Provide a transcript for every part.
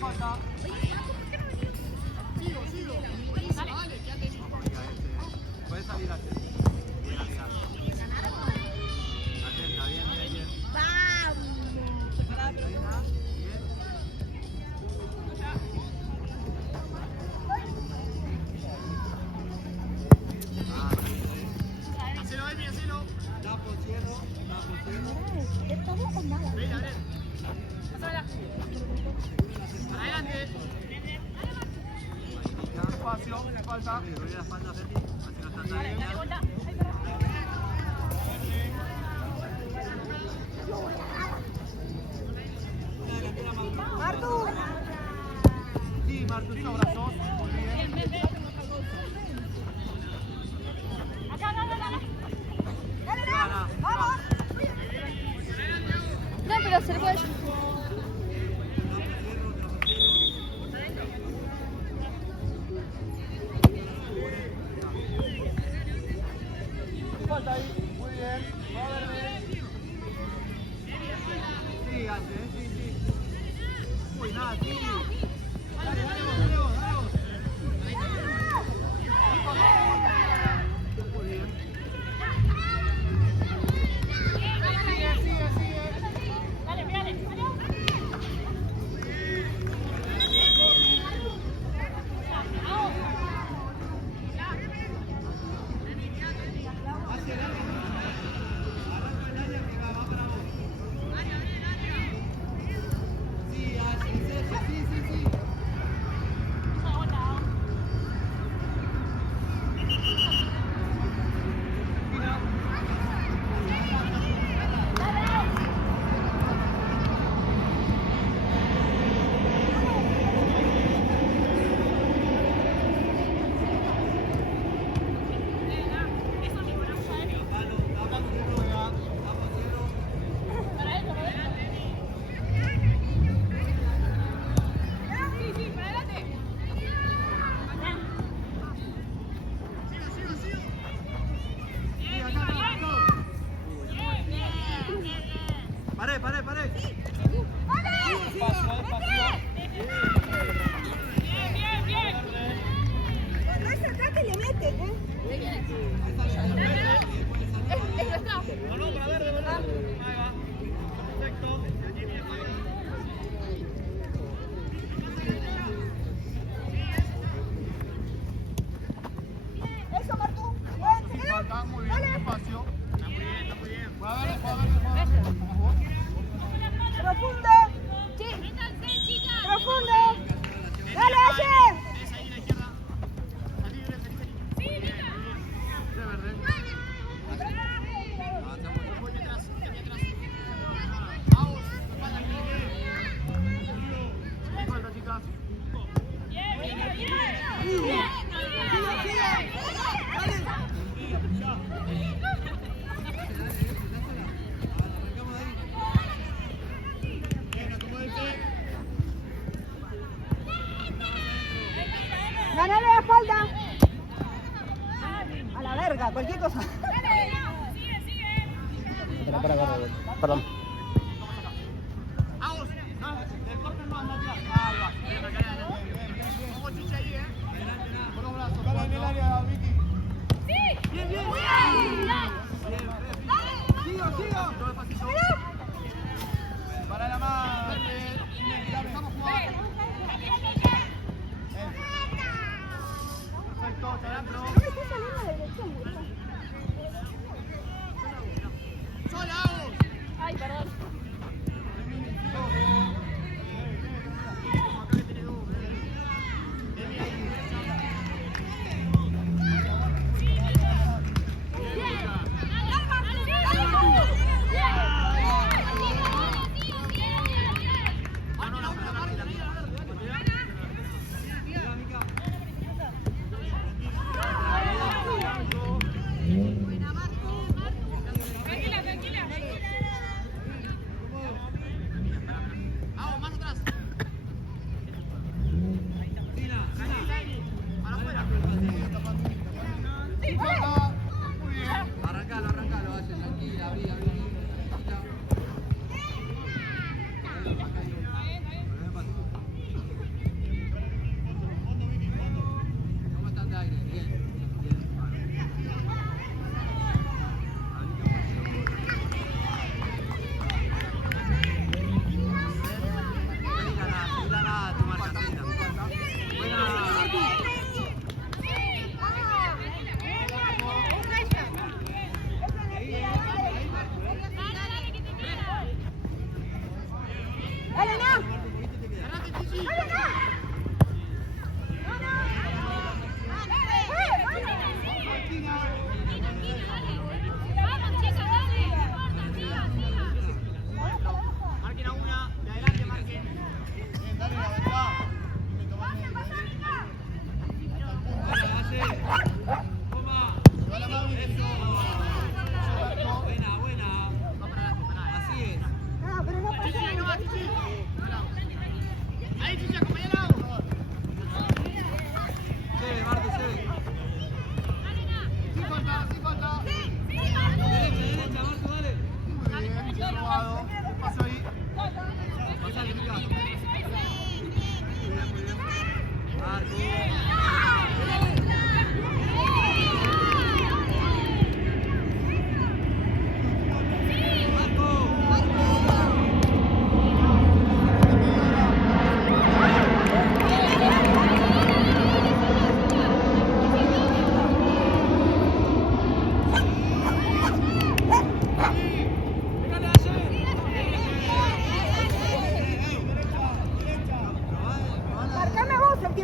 falta. Sigo. Dale, quédate. Puedes salir así. Atenta, bien. Vamos. Hacelo. Da por cierro. Estamos con nada. Ven, a ver. Pásala. Para adelante. Espacio, falta. Ruido la espalda, Feti. Así no está tan bien. Martu. Sí, Martu, se abrazó. Muy bien. Acá, dale. Gana. Vamos. No, pero se le puede. Falta ahí. Muy bien. Va a verme. Sí, hace, sí. Uy, nada, sí. Dale vos. Muy bien. Sigue. Dale, pégale. Paré. Ese atrás que le mete, ¿eh? Es nuestro. No, para verde, ¿verdad? Ahí va. Perfecto. Eso, Martu. Falta, muy bien, espacio. Está muy bien. Voy a ver. Profundo. Sí. Profundo. Dale, Ayer. Esa ahí a la izquierda. Salí. Sí, de verde. Voy detrás. Vamos. Falta, chicas. Bien. Ganale la espalda. A la verga, cualquier cosa. Perdón. Vamos. Del corte más atrás. Ahí va. Bien. Vamos, Chicha, ahí, Con los brazos. Dale en el área, Vicky. Sí. Bien. Sigo. Todo despacito. Para la mano. Empezamos a jugar. Perfecto, te adentro. No me estoy saliendo de la dirección, ¿verdad? ¡Sola, vamos! Ay, perdón.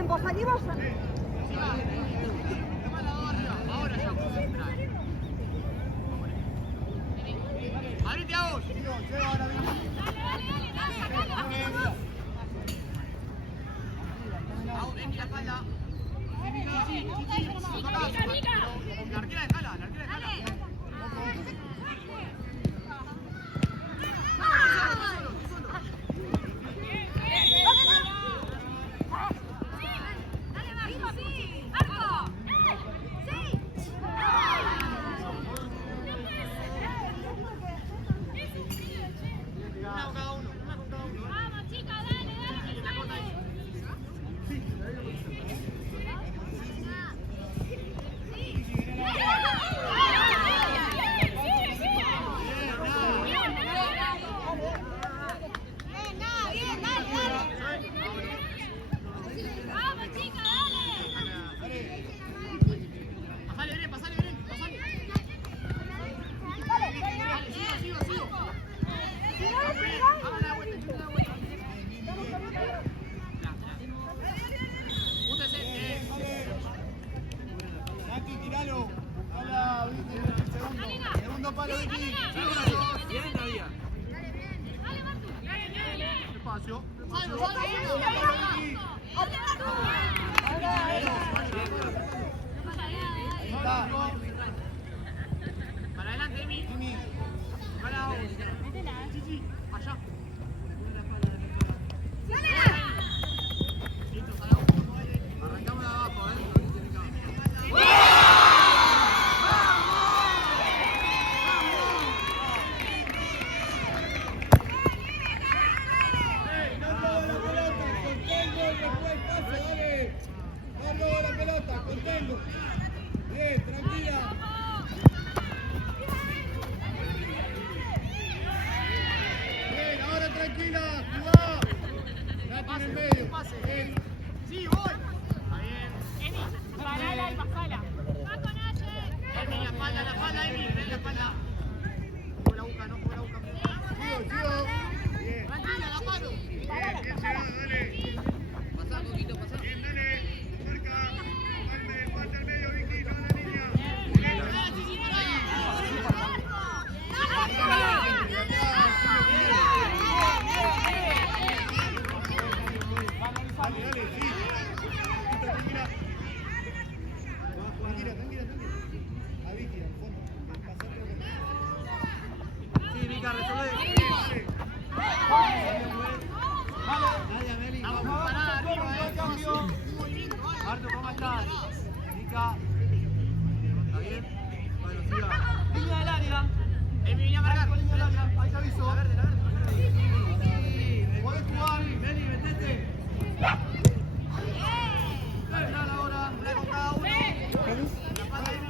tiempo, salimos. Ahora ya. Abrite a vos. Ven la espalda. La arquera de jala, la arquera de jala. Una con cada uno. Vamos, chica, dale, dale. Vamos, chica, dale. Pasale, Bren. Sigo. Hagan la vuelta, Júntese. Nati, tiralo. Hala, Vicky, segundo palo, Vicky. Bien, todavía. Espacio. Para adelante, Emi. Para vos. Chichi, allá. Listo, salamos. Arrancamos de abajo, la pelota, contengo. Bien, tranquila. Bien, ahora tranquila, jugá. Nati en el medio. Bien. Sí, voy. Está bien. Parala y pasala. Va con Ayer. Emi, la espalda, Emi. Ven la espalda. No la busca. Sigo. Bien. Tranquila, la paro. Bien, dale. Pasá, poquito. Bien, dale. Marca. Falta el medio, Vicky, no la línea. Dale, sí. Tranquila. A Vicky, al fondo. Sí, Mica, resolvé. Vamos, parada arriba, cambio. Marto, ¿cómo estás? Mica. ¿Está bien? Bueno, siga. Línea del área. Emi, viene a marcar. Ahí te aviso. La verde. Podés jugar. Vení, metete. Dale ahora. Una con cada uno. La pata de Emi.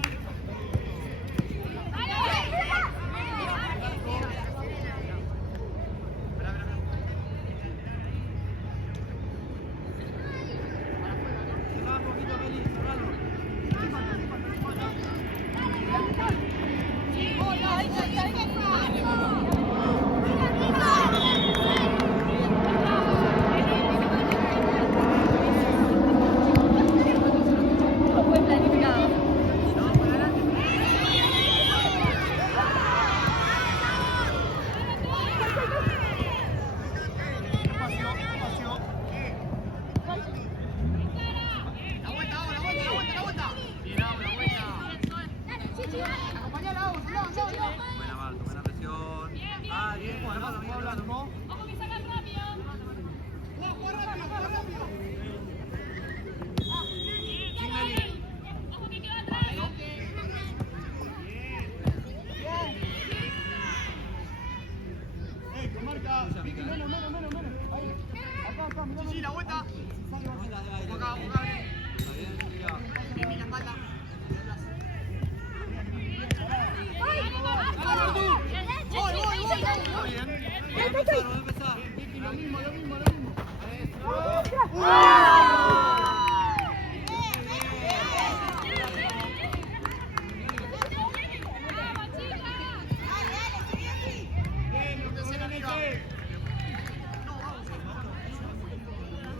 Sí, la vuelta. Acá, Emi, la espalda. Voy. Empezar. Lo mismo.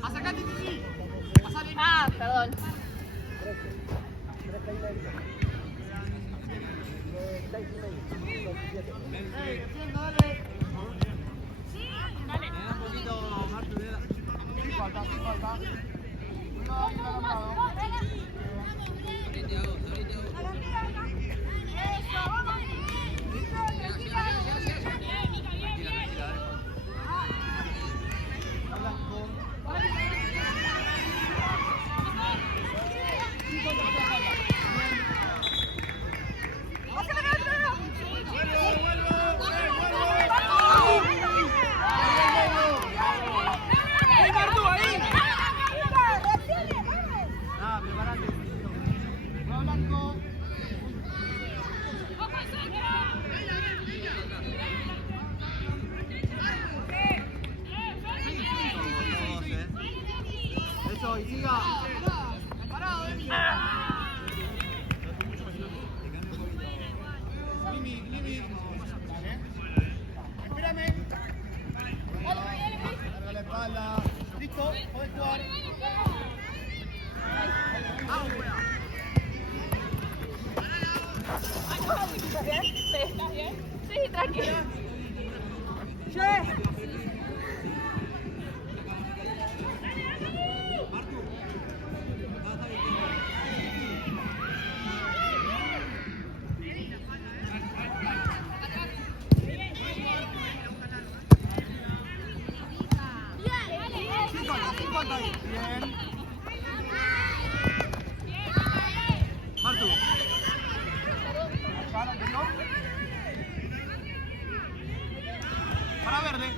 Acércate, Titi. Ah, perdón. Dale. Un poquito más tuviera. Sí falta, sí falta. Cuidado ahí, calmado. Ah, prepárate. Juega blanco. Eso, y siga. Parado, Limi. Espérame. Carga la espalda. Listo, podés jugar. Vamos, juega. ¿Estás bien? Sí, ¿estás bien? Sí, tranquilo. Sí falta ahí. Bien. Martu. Para, ¿no? Para verde.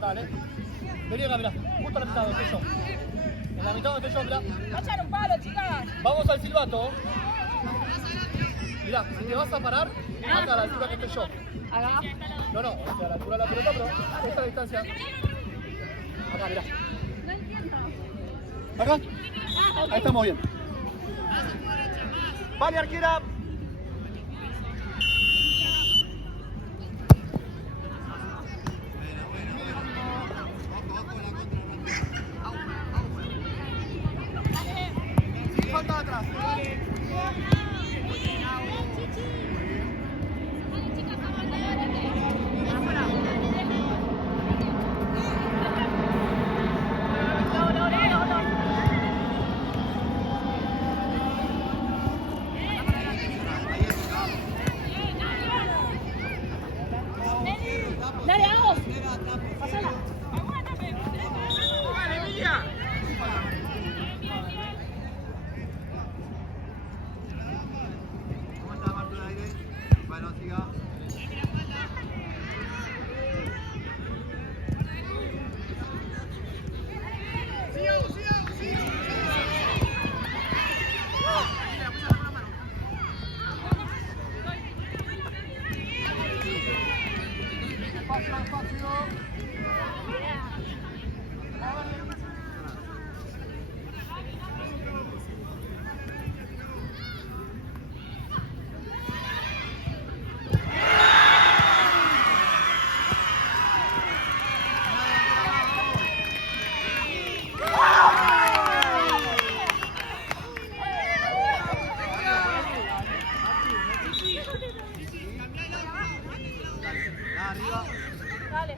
Dale. Vení acá, mirá. Justo a la mitad donde estoy yo. En la mitad donde estoy yo, mirá. Va a echar un palo, chicas. Vamos al silbato. Mirá, si te vas a parar, acá a la altura que estoy yo. Acá. No, o sea, a la altura de la pelota, pero a esta distancia. Acá, mirá. No entiendo. Acá. Ahí estamos bien. Vale, arquera. Falta atrás. Dale, vamos. Pasala. ¿Cómo está Martu de aire? Bueno, siga. Arriba. Dale.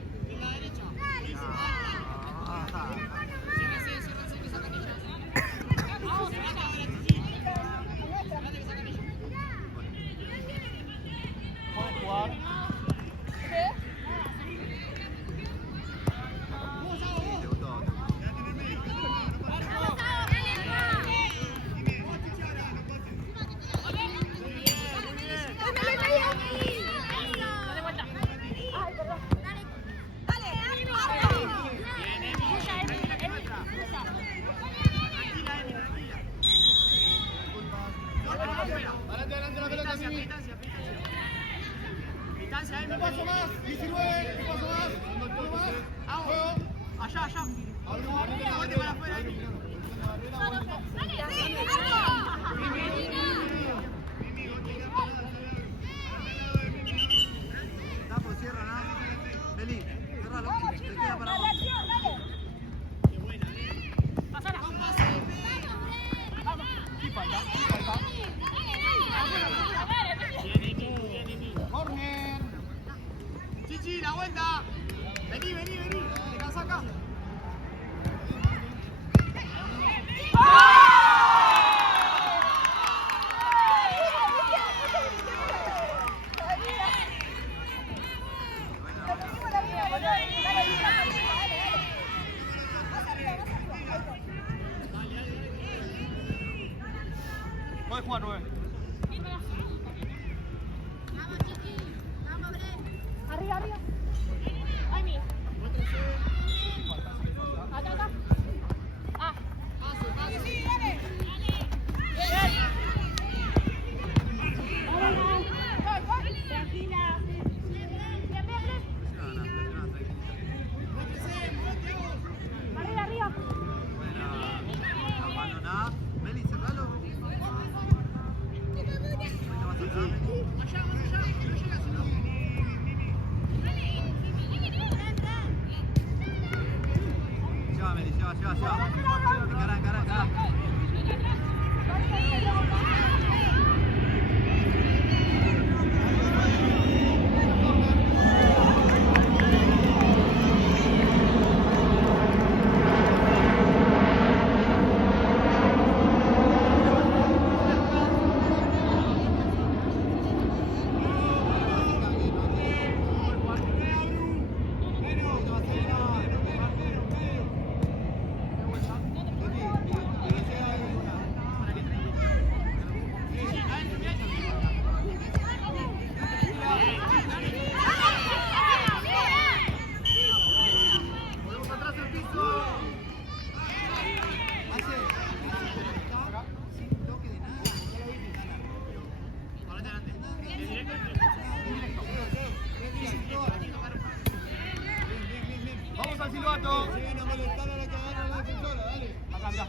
Pueden jugar. ¿Te gustó? Dale vuelta. Ay, perdón. Adelante la pelota, Mimi. Un paso más, 19, un paso más, uno más. Juego. Allá. Fuerte para afuera. Tapo, cierra, nada. vuelta. Vení, vení, vení. Te quedas acá. Puedes jugar, Rubén. Arriba, arriba. Ay, mira. Acá, acá. Ah. Pase, pase. Tranquila. Bien, bien, bien. Arriba, arriba. Abandoná. Meli, cerralo. Lleva, Meli, lleva, lleva, lleva. Encara, encara, encara. Volvemos atrás al piso. Sin toque de nada. Para adelante. Vamos al silbato. Acá, mirá.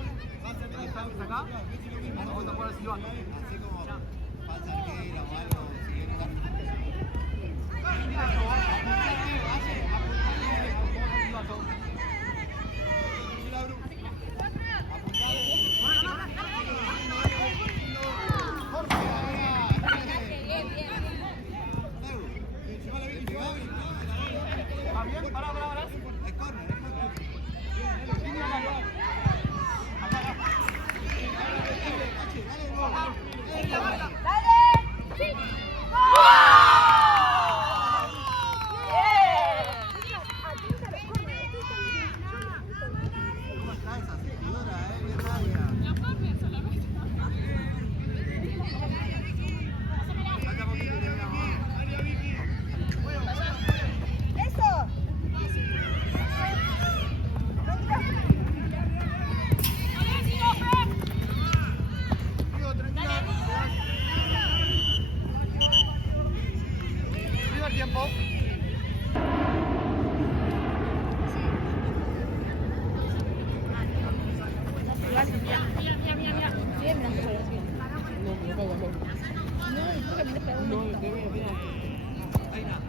¿Estás acá? Vamos a jugar al silbato. Así como pasa arquera o algo. Tiempo.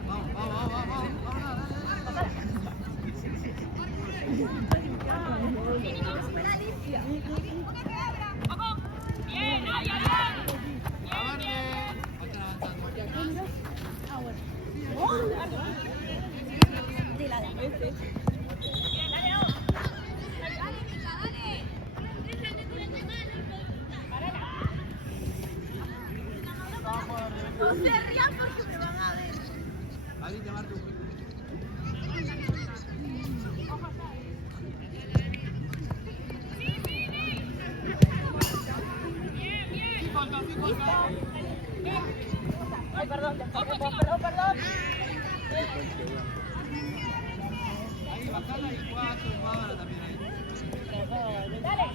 Vamos, vamos, vamos, vamos. No se rían porque me van a ver. Ahí te marco. Ay, perdón, perdón. Ahí bajala y juega tu jugadora también ahí. Dale.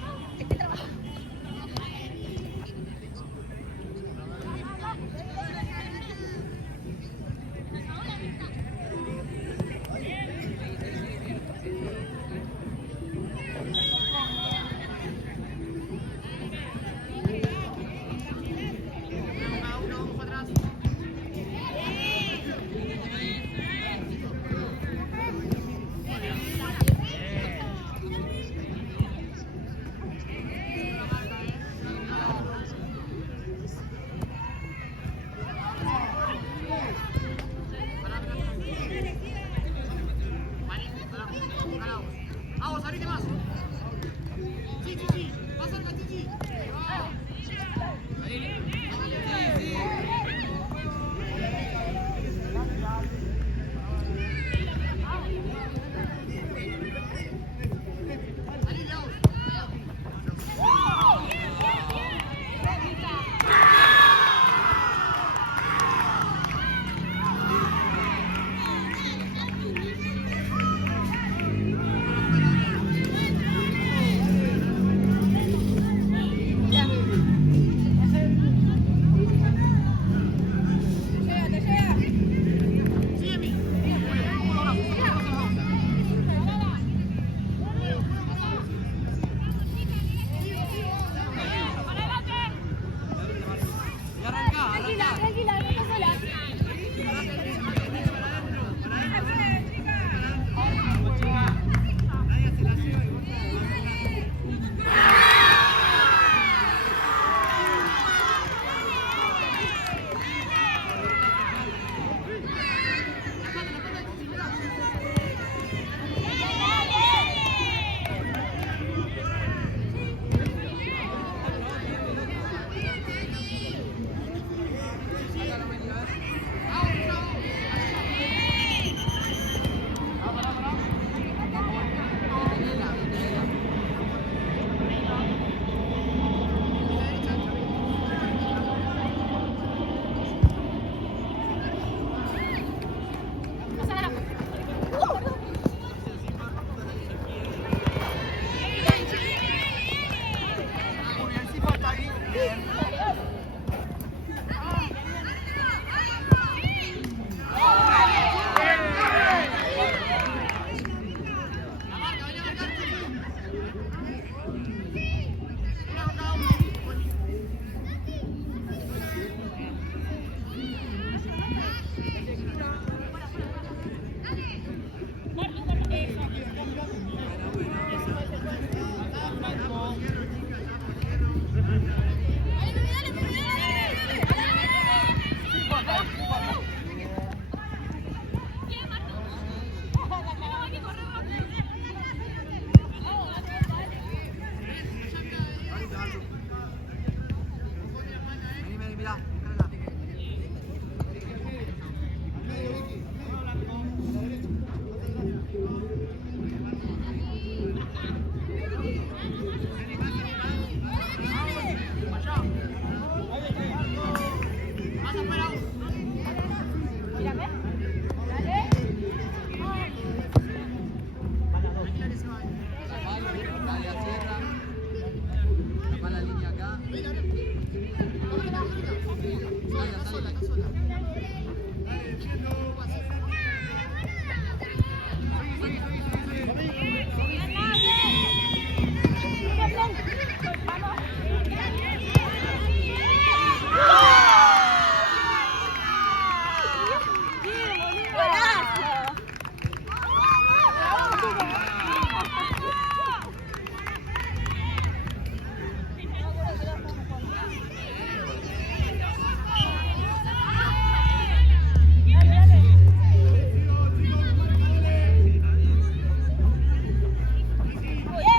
¡Golazo! ¡Bien,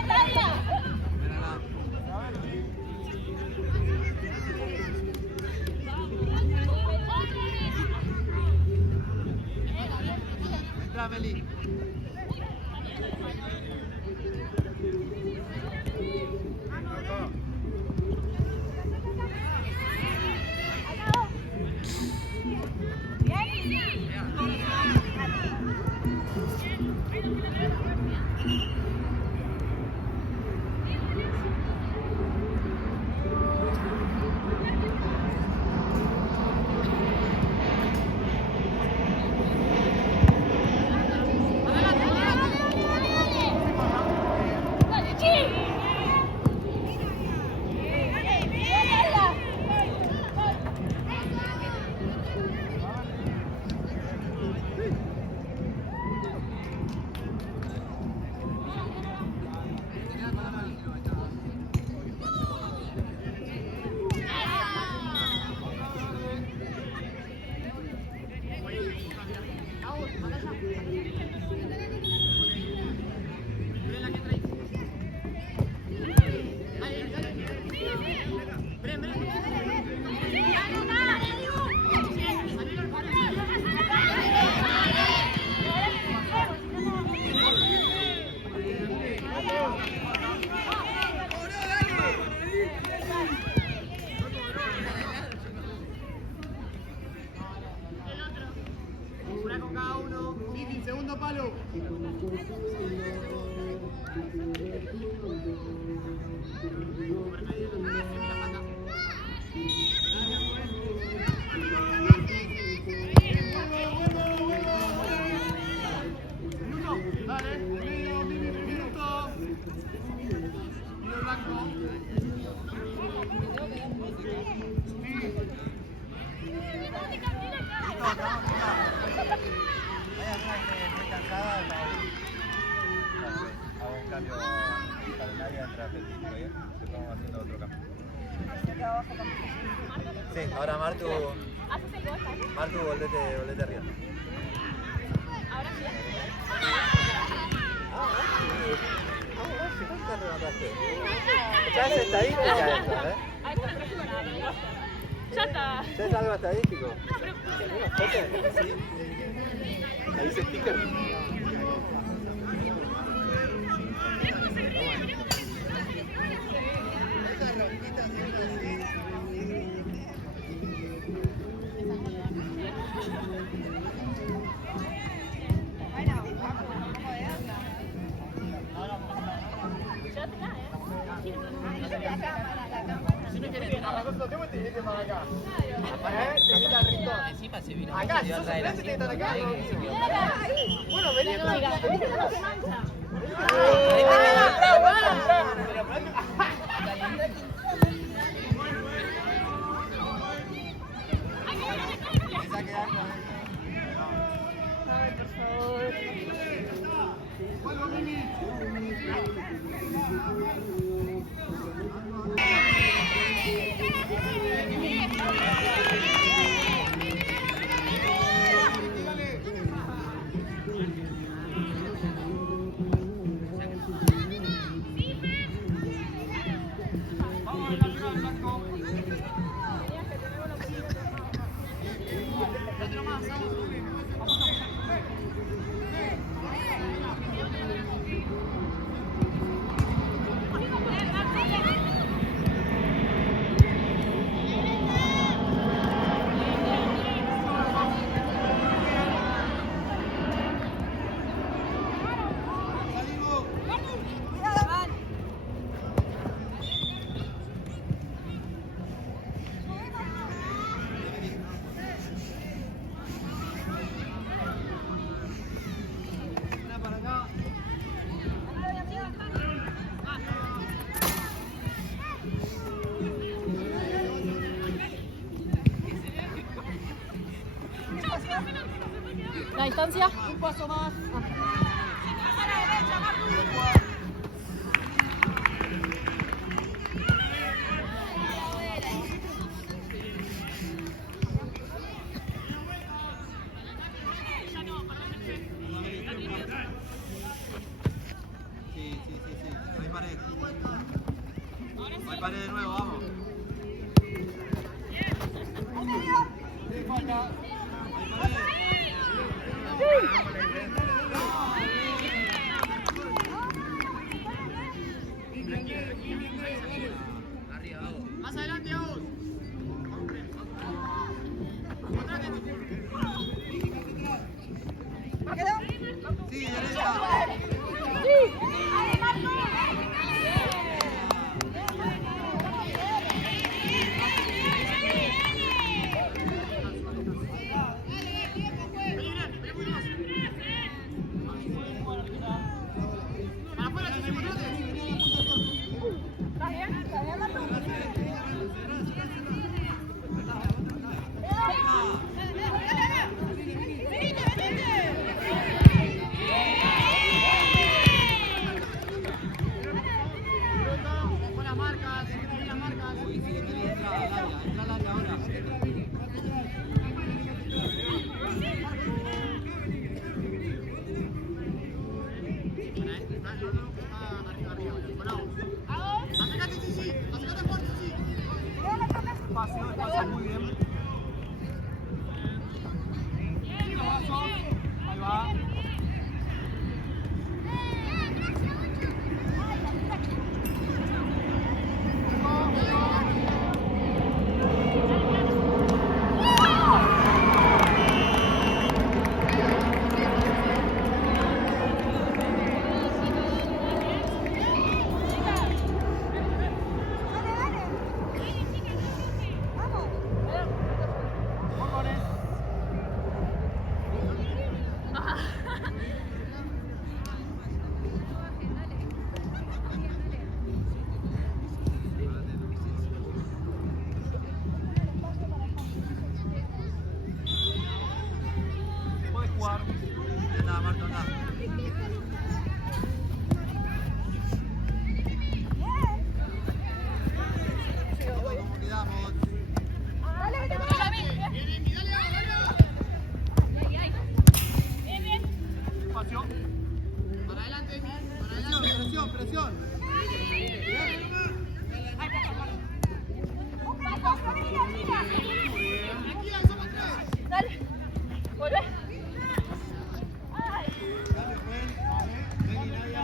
Dalia! Entra, Meli. ¡Dale, Chi! Una con cada uno. Miki, segundo palo. Minuto. Dale. Minuto. Tiro blanco. Hago un cambio para el área entre atlético, ¿bien? Estamos haciendo otro cambio. Sí, ahora Martu, ¿Haces el gol, Tati? Martu, volvete arriba. Ahora sí. ¿Cuánto remataste? Ya es estadística esto, ¿eh? Ay, pero próximo nada, me gusta. Ya está. ¿Ya es algo estadístico? No, pero... Sí. Ahí dice sticker. Encima se vino. Acá, se dio si sos atrás de la suplente, tenés que estar acá. siesta, y se quedó Bueno, vení atrás. ¿Viste que no se mancha? Ay, por favor. Vuelvo, Mimi. ¿La distancia? Un paso más. Sí. Hay pared. Hay pared de nuevo, vamos. Sí, falta. Más adelante, vos. Sí, derecha. ¿Estás bien? ¿Estás bien, Marco? Buenas marcas, buenas marcas. Uy, sí, entra al área ahora. Acércate, Chichi. Acércate fuerte, Chichi. Espacio, muy bien. Ahí va. Puedes jugar. Anda, Marto, anda. ¿Cómo quedamos? Espacio. Para adelante, para adelante. Presión. Dale. Volvé. Dale, ven, Nadia.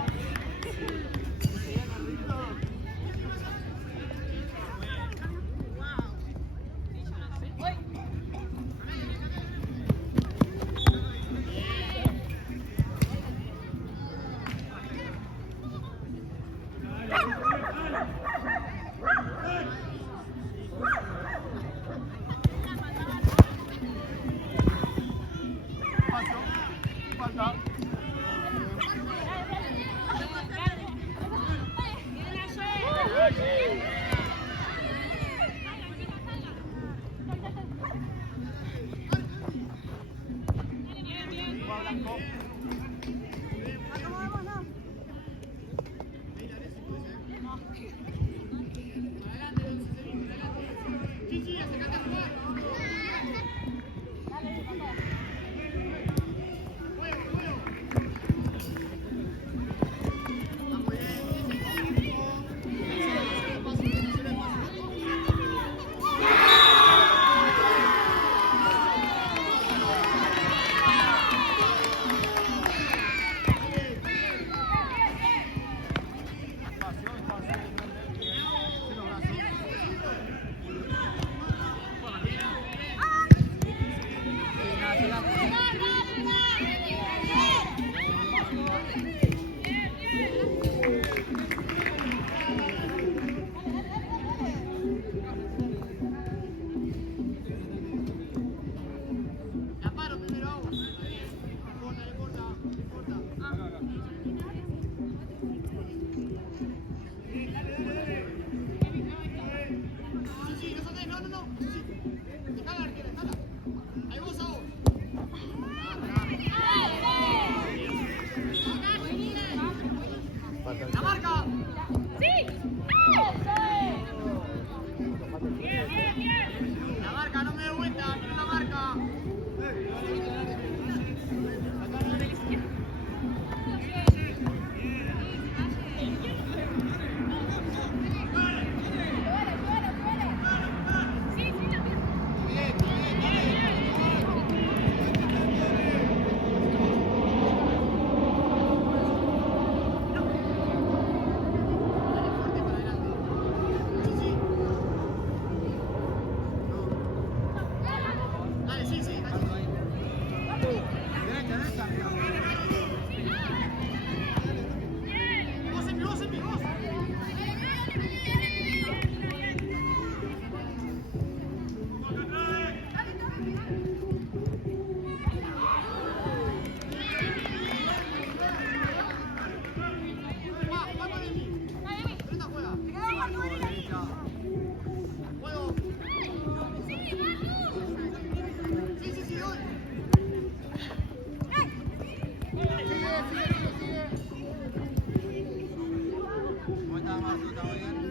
Falta. Chichi, acércate a jugar. ¿Cómo estás, Marzo? ¿Estamos bien?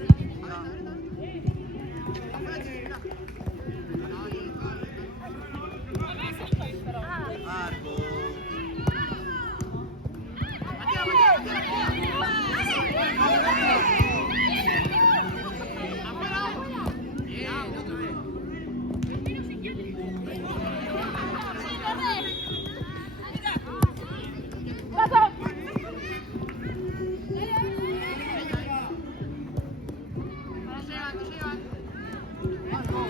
Marco.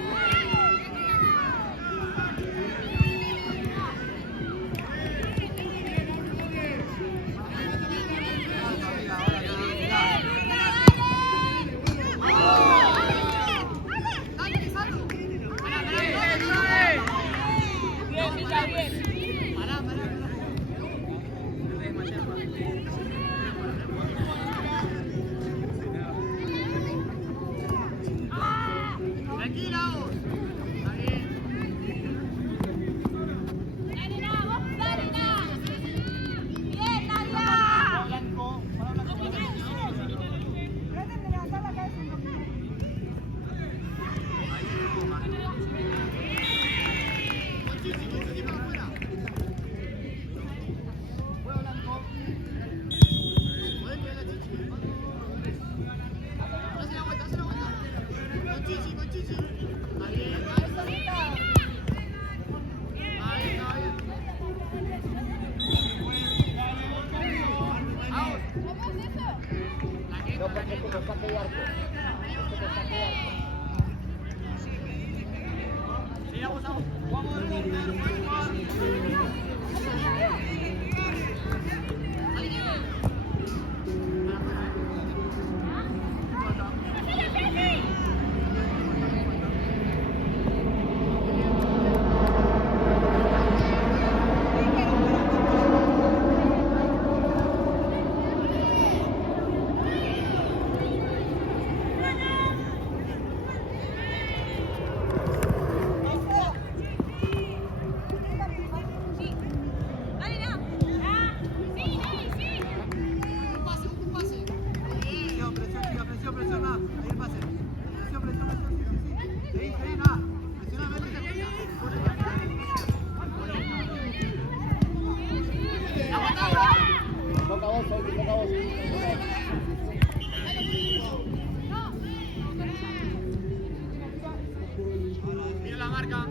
Mira la marca.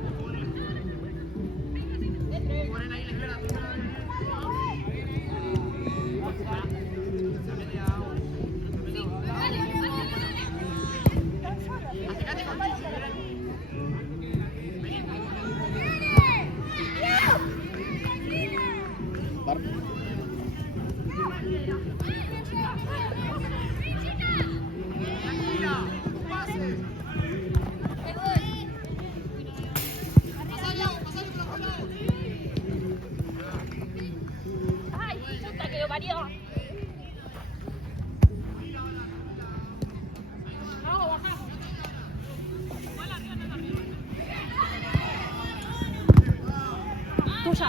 Ponen ahí la izquierda. Acércate con Chichi. Tranquila, pase. Pasale por los lados. Ay, puta que lo parió. Vamos, bajamos. Tuya.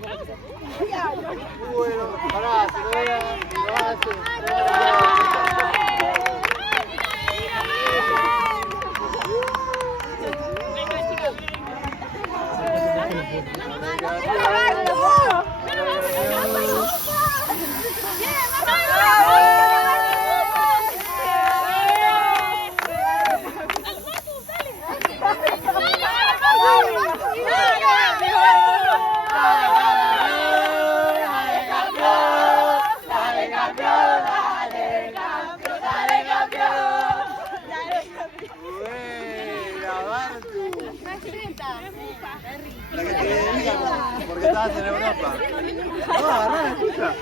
Bueno, pará, se lo voy a hacer. La que te diga, porque estabas en Europa. No, agarrá la escucha.